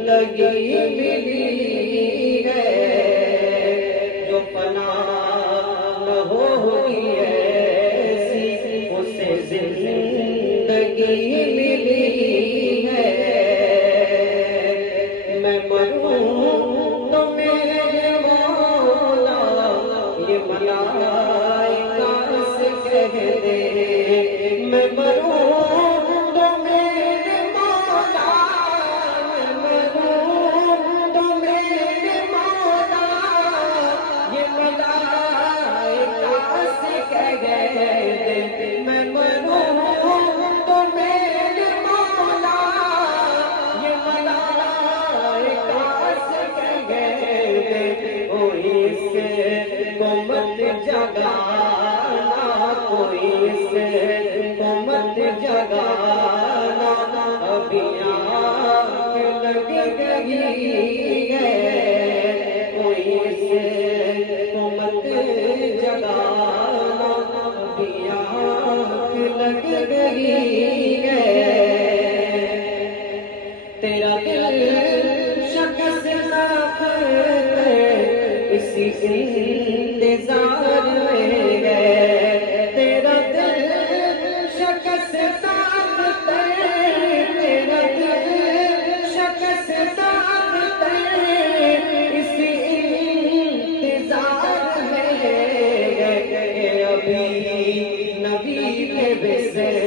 زندگی ملی ہے جو پناہ نہ ہوگی ایسی اسے زندگی ملی ہے میں مروں تو میرے مولا یہ ملائکہ سے کہہ دے میں مروں جگانا کوئی سے مت جگانا ابھی آنکھ لگ گئی ہے کوئی سے مت جگانا ابھی آنکھ لگ گئی ہے تیرا دل شکست اسی انتظار میں ہے تیرا دل شکست تیرا دل شکست اسی انتظار میں ہے ابھی نبی کے وصل